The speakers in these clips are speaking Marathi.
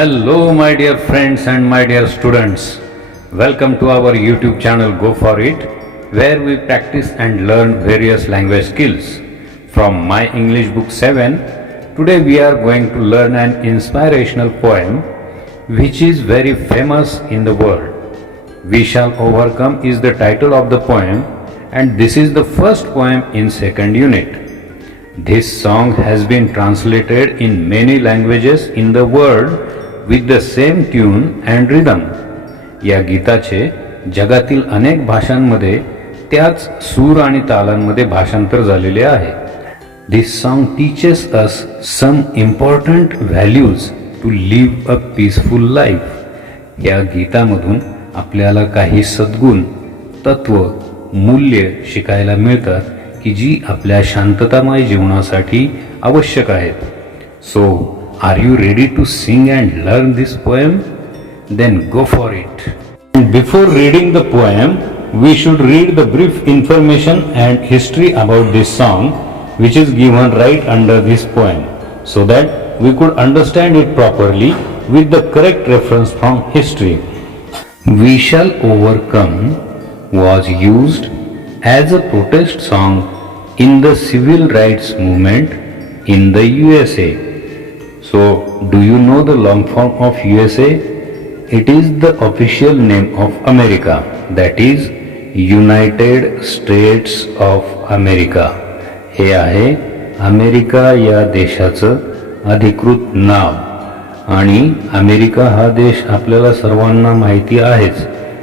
Hello, my dear friends and my dear students. Welcome to our YouTube channel Go For It, where we practice and learn various language skills. From My English Book 7, today we are going to learn an inspirational poem which is very famous in the world. We Shall Overcome is the title of the poem, and this is the first poem in second unit. This song has been translated in many languages in the world with the same tune and rhythm. या गीताचे जगातील अनेक भाषांमध्ये त्याच सूर आणि तालांमध्ये भाषांतर झालेले आहे. This song teaches us some important values to live a peaceful life. या गीतामधून आपल्याला काही सद्गुण, तत्व, मूल्य शिकायला मिळतात की जी आपल्या शांततामय जीवनासाठी आवश्यक आहेत. So, are you ready to sing and learn this poem? Then go for it. Before reading the poem, we should read the brief information and history about this song, which is given right under this poem, so that we could understand it properly with the correct reference from history. We Shall Overcome was used as a protest song in the civil rights movement in the USA. So, do you know the long form of USA? It is the official name of America, that is United States of America. हे आहे अमेरिका या देशाचं अधिकृत नाव. आणि अमेरिका हा देश आपल्याला सर्वांना माहिती आहेच.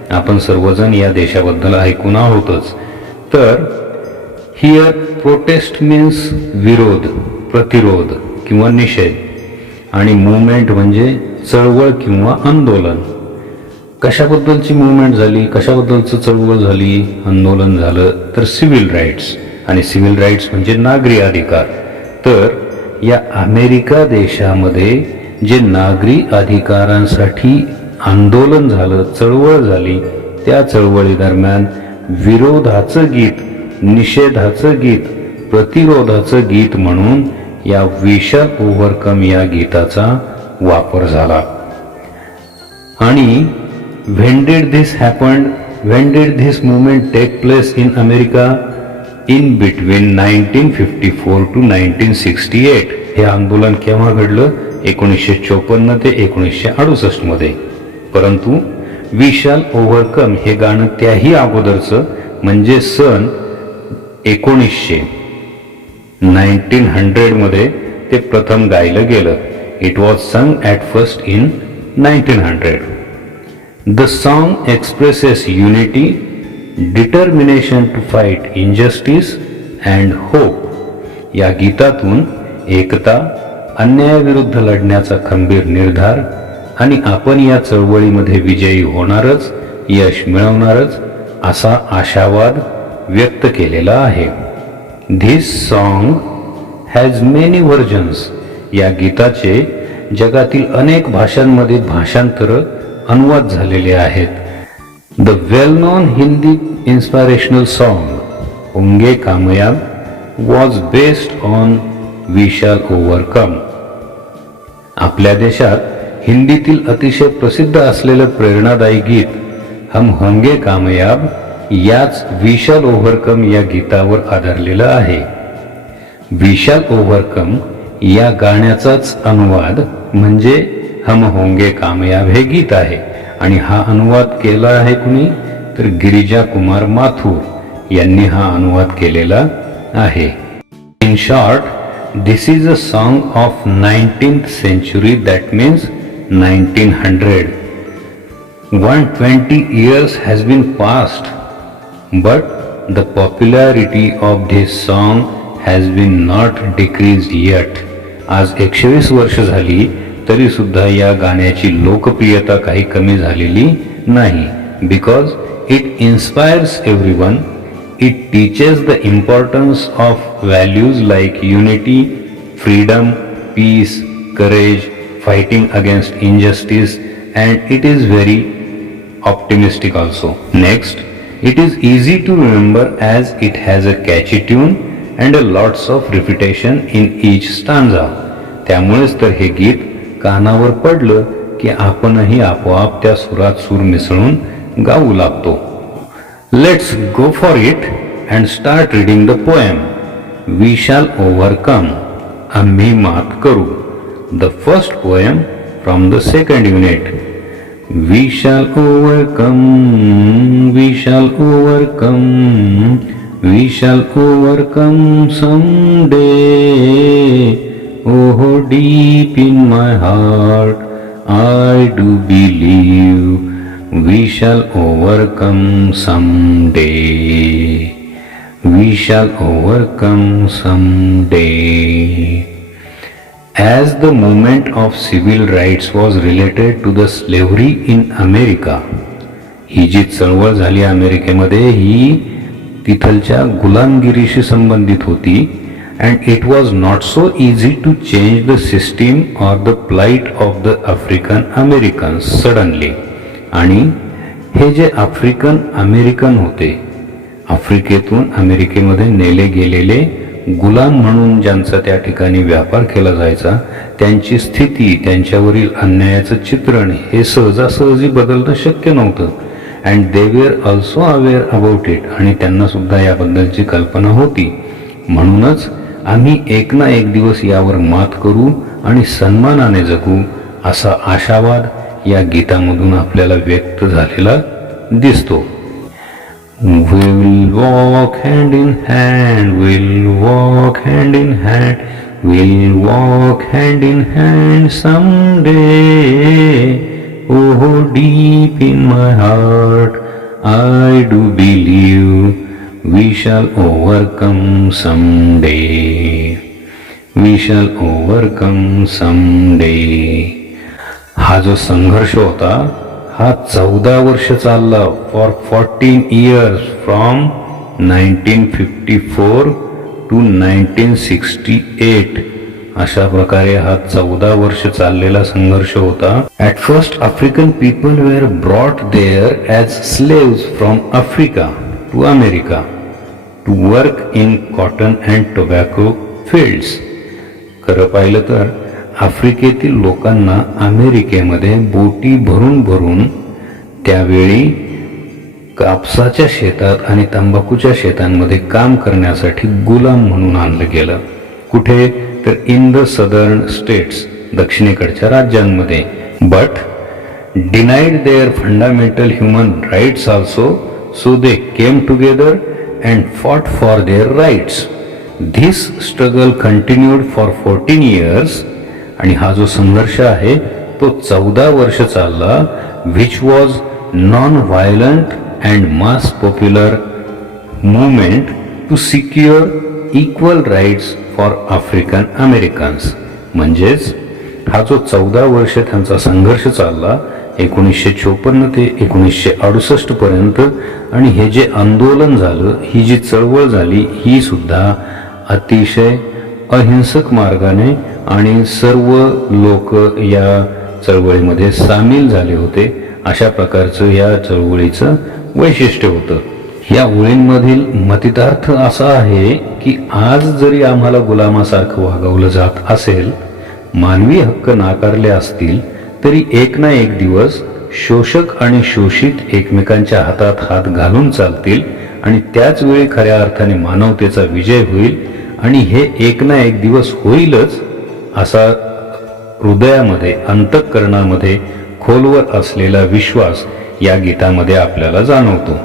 आपण सर्वजण या देशाबद्दल ऐकून आहोतच. तर हिअर प्रोटेस्ट मीन्स विरोध, प्रतिरोध किंवा निषेध, आणि मूवमेंट म्हणजे चळवळ किंवा आंदोलन. कशाबद्दलची मूवमेंट झाली, कशाबद्दलचं चळवळ झाली, आंदोलन झालं तर सिव्हिल राईट्स, आणि सिव्हिल राईट्स म्हणजे नागरी अधिकार. तर या अमेरिका देशामध्ये जे नागरी अधिकारांसाठी आंदोलन झालं, चळवळ झाली, त्या चळवळी दरम्यान विरोधाचं गीत, निषेधाचं गीत, प्रतिरोधाचं गीत म्हणून या वी शॅल ओव्हरकम या गीताचा वापर झाला. आणि when did this happened, when did this movement take place in America? In between 1954 to 1968. हे आंदोलन केव्हा घडलं? 1954 ते 1968 मध्ये. परंतु वी शॅल ओव्हरकम हे गाणं त्याही अगोदरचं म्हणजे सन 1900 मध्ये ते प्रथम गायलं गेलं. इट वॉज सङ at first in 1900. The song expresses unity, determination to fight injustice and hope. या गीतातून एकता, अन्यायाविरुद्ध लढण्याचा खंबीर निर्धार आणि आपण या चळवळीमध्ये विजयी होणारच, यश मिळवणारच असा आशावाद व्यक्त केलेला आहे. This song has many versions. या गीताचे जगातील अनेक भाषांमध्ये भाषांतर, अनुवाद झालेले आहेत. The well non Hindi inspirational song होंगे कामयाब was based on we shall overcome. आपल्या देशात हिंदीतील अतिशय प्रसिद्ध असलेलं प्रेरणादायी गीत हम होंगे कामयाब याच वी शॅल ओव्हरकम या गीतावर आधारलेलं आहे. वी शॅल ओव्हरकम या गाण्याचाच अनुवाद म्हणजे हम होंगे कामयाब हे गीत आहे. आणि हा अनुवाद केला आहे कुणी? तर गिरिजा कुमार माथुर यांनी हा अनुवाद केलेला आहे. In short, this is a song of 19th century, that means 1900. 120 years has been passed, but the popularity of this song has been not decreased yet. आज 120 वर्ष झाली तरी सुद्धा या गाण्याची लोकप्रियता काही कमी झालेली नाही. Because it inspires everyone. It teaches the importance of values like unity, freedom, peace, courage, fighting against injustice, and it is very optimistic also. Next, it is easy to remember as it has a catchy tune and a lots of repetition in each stanza. त्यामुळेच तर हे गीत कानावर पडलं की आपणही आपोआप त्या सुरात सूर मिसळून गाऊ लागतो. Let's go for it and start reading the poem. We shall overcome. आम्ही मात करू. The first poem from the second unit. We shall overcome, we shall overcome, we shall overcome someday. Oh, deep in my heart, I do believe we shall overcome someday. We shall overcome someday. As the movement of civil rights was related to the slavery in America, ही जी चळवळ झाली अमेरिकेमध्ये ही तिथलच्या गुलामगिरीशी संबंधित होती. And it was not so easy to change the system or the plight of the African Americans suddenly. आणि हे जे आफ्रिकन अमेरिकन होते, आफ्रिकेतून अमेरिकेमध्ये नेले गेलेले गुलाम म्हणून ज्यांचा त्या ठिकाणी व्यापार केला जायचा, त्यांची स्थिती, त्यांच्यावरील अन्यायाचं चित्रण हे सहजासहजी बदलणं शक्य नव्हतं. And they were also aware about it. आणि त्यांना सुद्धा याबद्दलची कल्पना होती. म्हणूनच आम्ही एक ना एक दिवस यावर मात करू आणि सन्मानाने जगू असा आशावाद या गीतामधून आपल्याला व्यक्त झालेला दिसतो. We'll walk hand in hand, we'll walk hand in hand, we'll walk hand in hand someday. Oh, deep in my heart, I do believe we shall overcome someday. We shall overcome someday. हा जो संघर्ष होता हा 14 वर्ष चालला. For 14 years from 1954 to 1968. अशा प्रकारे हा 14 वर्ष चाललेला संघर्ष होता. At first African people wear brought there as slaves from Africa to America to work in cotton and tobacco fields. खरं पाहिलं तर आफ्रिकेतील लोकांना अमेरिकेमध्ये बोटी भरून भरून त्यावेळी कापसाच्या शेतात आणि तंबाखूच्या शेतांमध्ये काम करण्यासाठी गुलाम म्हणून आणलं गेलं. कुठे तर इन द सदर्न स्टेट्स, दक्षिणेकडच्या राज्यांमध्ये. But denied there fundamental human rights also, so they came together and fought for their rights. This struggle continued for 14 years. आणि हा जो संघर्ष आहे तो 14 वर्ष चालला. Which was non violent and mass popular movement to secure equal rights for African Americans. म्हणजेच हा जो 14 वर्ष त्यांचा संघर्ष चालला 1954 ते 1968 पर्यंत. आणि हे जे आंदोलन झालं, ही जी चळवळ झाली, ही सुद्धा अतिशय अहिंसक मार्गाने आणि सर्व लोक या चळवळीमध्ये सामील झाले होते. अशा प्रकारचं या चळवळीचं वैशिष्ट्य होतं. या ओळींमधील मतितार्थ असा आहे की आज जरी आम्हाला गुलामासारखं वागवलं जात असेल, मानवी हक्क नाकारले असतील, तरी एक ना एक दिवस शोषक आणि शोषित एकमेकांच्या हातात हात घालून चालतील आणि त्याच वेळी खऱ्या अर्थाने मानवतेचा विजय होईल. आणि हे एक ना एक दिवस होईलच असा हृदयामध्ये, अंतःकरणामध्ये खोलवर असलेला विश्वास या गीतामध्ये आपल्याला जाणवतो.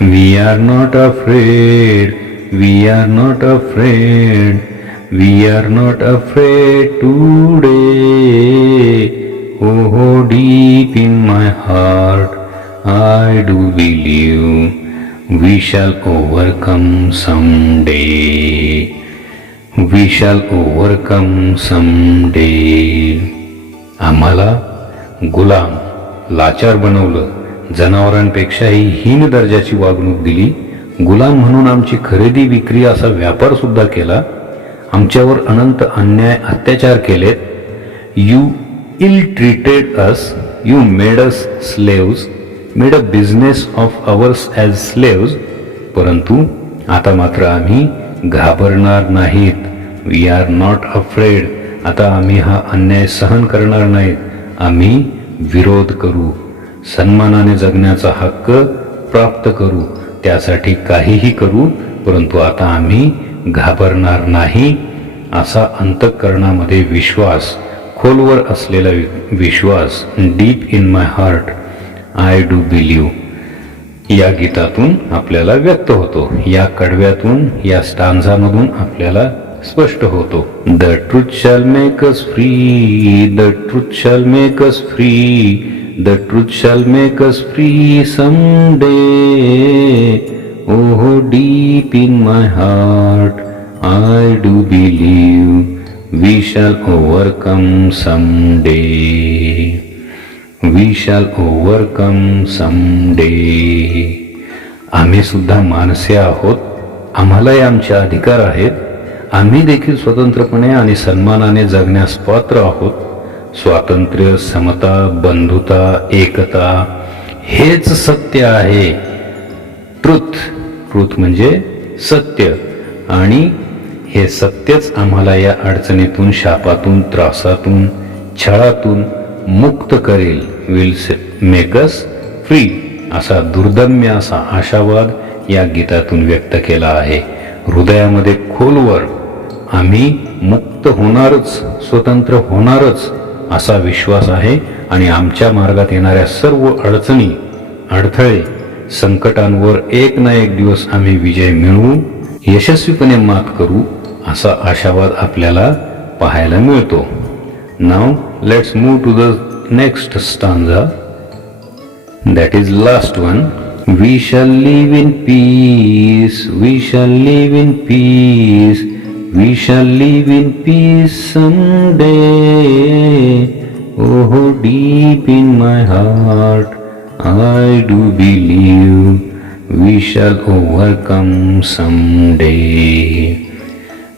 We R not afraid, we R not afraid, we R not afraid today. Oh, deep in my heart, I do believe we shall overcome someday. We shall overcome someday. आम्हाला गुलाम, लाचार बनवलं, जनावरांपेक्षाही हीन दर्जाची वागणूक दिली, गुलाम म्हणून आमची खरेदी विक्री असा व्यापार सुद्धा केला, आमच्यावर अनंत अन्याय अत्याचार केलेत. You ill-treated us, you made us slaves, made a business of ours as slaves. परंतु आता मात्र आम्ही घाबरणार नाहीत. We are not afraid. आता आम्ही हा अन्याय सहन करणार नाहीत. आम्ही विरोध करू, सन्मानाने जगण्याचा हक्क प्राप्त करू, त्यासाठी काहीही करू, परंतु आता आम्ही घाबरणार नाही, असा अंतःकरणामध्ये विश्वास, खोलवर असलेला विश्वास, deep in my heart I do believe, या गीतातून आपल्याला व्यक्त होतो. या कडव्यातून, या स्टांझामधून आपल्याला स्पष्ट होतो. The truth shall make us free, the truth shall make us free, the truth shall make us free someday. Oh deep in my heart I do believe we shall overcome someday, we shall overcome someday. आम्ही सुद्धा माणसे आहोत, आम्हालाही आमचे अधिकार आहेत, आम्ही देखील स्वतंत्रपणे आणि सन्मानाने जगण्यास पात्र आहोत. स्वातंत्र्य, समता, बंधुता, एकता हेच सत्य आहे. ट्रुथ, ट्रुथ म्हणजे सत्य, आणि हे सत्यच आम्हाला या अडचणीतून, शापातून, त्रासातून, छळातून मुक्त करेल. विल मेक अस फ्री, असा दुर्दम्य असा आशावाद या गीतातून व्यक्त केला आहे. हृदयामध्ये खोलवर आम्ही मुक्त होणारच, स्वतंत्र होणारच असा विश्वास आहे, आणि आमच्या मार्गात येणाऱ्या सर्व अडचणी, अडथळे, संकटांवर एक ना एक दिवस आम्ही विजय मिळवू, यशस्वीपणे मात करू, असा आशावाद आपल्याला पाहायला मिळतो. Now let's move to the next stanza, that is last one. We shall live in peace, we shall live in peace, we shall live in peace someday. Oh, deep in my heart I do believe we shall overcome someday,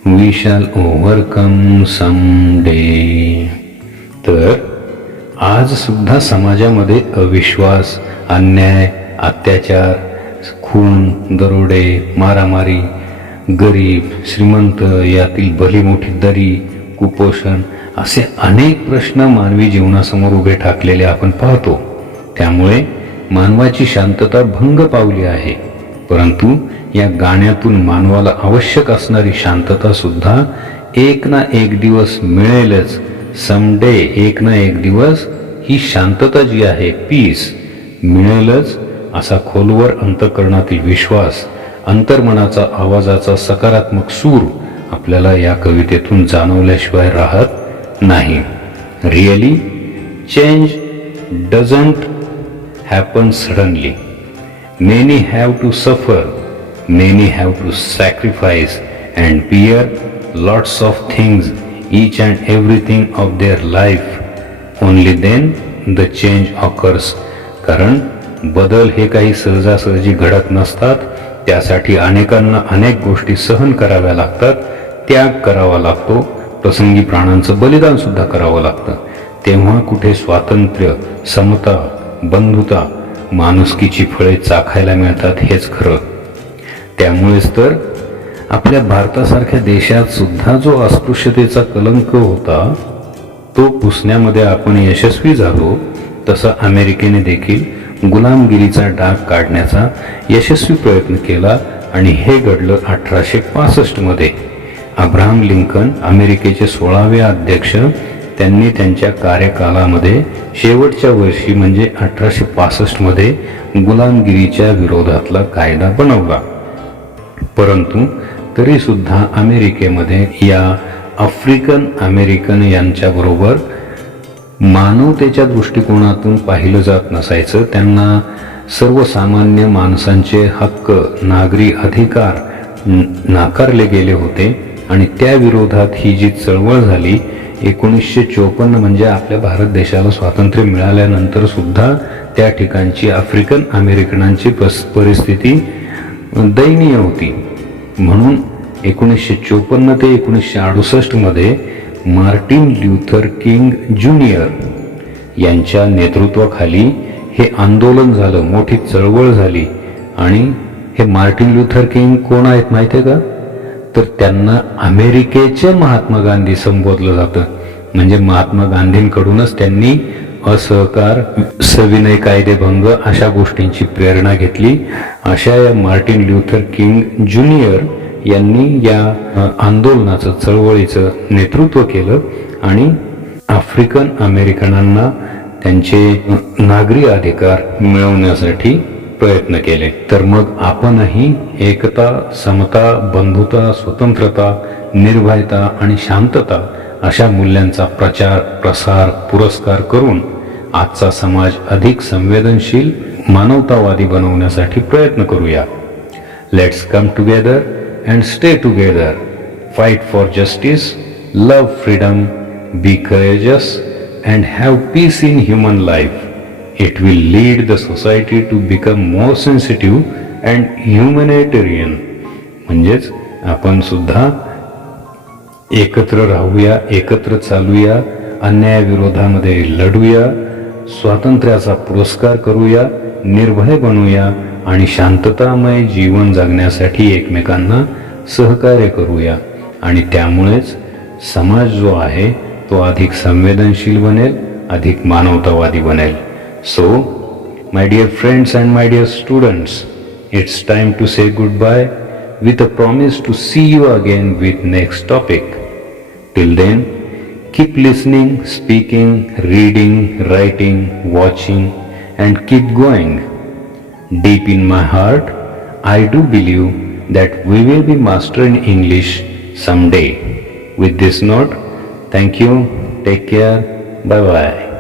we shall overcome someday. तर आज सुद्धा समाजामध्ये अविश्वास, अन्याय, अत्याचार, खून, दरोडे, मारामारी, गरीब, श्रीमंत यातील भली मोठी दरी, कुपोषण असे अनेक प्रश्न मानवी जीवनासमोर उभे ठाकलेले आपण पाहतो. त्यामुळे मानवाची शांतता भंग पावली आहे. परंतु या गाण्यातून मानवाला आवश्यक असणारी शांतता सुद्धा एक ना एक दिवस मिळेलच. समडे, एक ना एक दिवस ही शांतता जी आहे, पीस मिळेलच, असा खोलवर अंतःकरणातील विश्वास, अंतर्मनाचा आवाजाचा सकारात्मक सूर आपल्याला या कवितेतून जाणवल्याशिवाय राहत नाही. Really change doesn't happen suddenly. Many have to suffer, many have to sacrifice and beer lots of things, each and everything of their life, only then the change occurs. कारण बदल हे काही सहजासहजी घडत नसतात. त्यासाठी अनेकांना अनेक गोष्टी सहन कराव्या लागतात, त्याग करावा लागतो, प्रसंगी प्राणांचं बलिदान सुद्धा करावं लागतं. तेव्हा कुठे स्वातंत्र्य, समता, बंधुता, माणुसकीची फळे चाखायला मिळतात हेच खरं. त्यामुळेच तर आपल्या भारतासारख्या देशात सुद्धा जो अस्पृश्यतेचा कलंक होता तो पुसण्यामध्ये आपण यशस्वी झालो, तसा अमेरिकेने देखील गुलामगिरीचा डाग काढण्याचा यशस्वी प्रयत्न केला, आणि हे घडलं 1865 मध्ये. अब्राहम लिंकन अमेरिकेचे 16वे अध्यक्ष, त्यांनी त्यांच्या कार्यकालामध्ये शेवटच्या वर्षी म्हणजे 1865 मध्ये गुलामगिरीच्या विरोधातला कायदा बनवला. परंतु तरी सुद्धा अमेरिकेमध्ये या आफ्रिकन अमेरिकन यांच्याबरोबर मानवतेच्या दृष्टिकोनातून पाहिलं जात नसायचं. त्यांना सर्वसामान्य माणसांचे हक्क, नागरी अधिकार नाकारले गेले होते, आणि त्या विरोधात ही जी चळवळ झाली 1954, म्हणजे आपल्या भारत देशाला स्वातंत्र्य मिळाल्यानंतर सुद्धा त्या ठिकाणची आफ्रिकन अमेरिकनांची परिस्थिती दयनीय होती. म्हणून 1954 ते 1968 मध्ये मार्टिन ल्युथर किंग ज्युनियर यांच्या नेतृत्वाखाली हे आंदोलन झालं, मोठी चळवळ झाली. आणि हे मार्टिन ल्युथर किंग कोण आहेत माहिती आहे का? तर त्यांना अमेरिकेचे महात्मा गांधी संबोधलं जातं. म्हणजे महात्मा गांधींकडूनच त्यांनी असहकार, सविनय कायदेभंग अशा गोष्टींची प्रेरणा घेतली. अशा या मार्टिन ल्यूथर किंग ज्युनियर यांनी या आंदोलनाचं, चळवळीचं नेतृत्व केलं आणि आफ्रिकन अमेरिकनांना त्यांचे नागरी अधिकार मिळवण्यासाठी प्रयत्न केले. तर मग आपणही एकता, समता, बंधुता, स्वतंत्रता, निर्भयता आणि शांतता अशा मूल्यांचा प्रचार, प्रसार, पुरस्कार करून आजचा समाज अधिक संवेदनशील, मानवतावादी बनवण्यासाठी प्रयत्न करूया. Let's come together and stay together. Fight for justice, love freedom, be courageous and have peace in human life. It will lead the society to become more sensitive and humanitarian. म्हणजेच आपण सुद्धा एकत्र राहूया, एकत्र चालूया, अन्यायाविरोधामध्ये लढूया, स्वातंत्र्याचा पुरस्कार करूया, निर्भय बनूया आणि शांततामय जीवन जगण्यासाठी एकमेकांना सहकार्य करूया. आणि त्यामुळेच समाज जो आहे तो अधिक संवेदनशील बनेल, अधिक मानवतावादी बनेल. So my dear friends and my dear students, it's time to say good bye with a promise to see you again with next topic. Till then, keep listening, speaking, reading, writing, watching, and keep going. Deep in my heart, I do believe that we will be mastering English someday. With this note, thank you, take care, bye bye.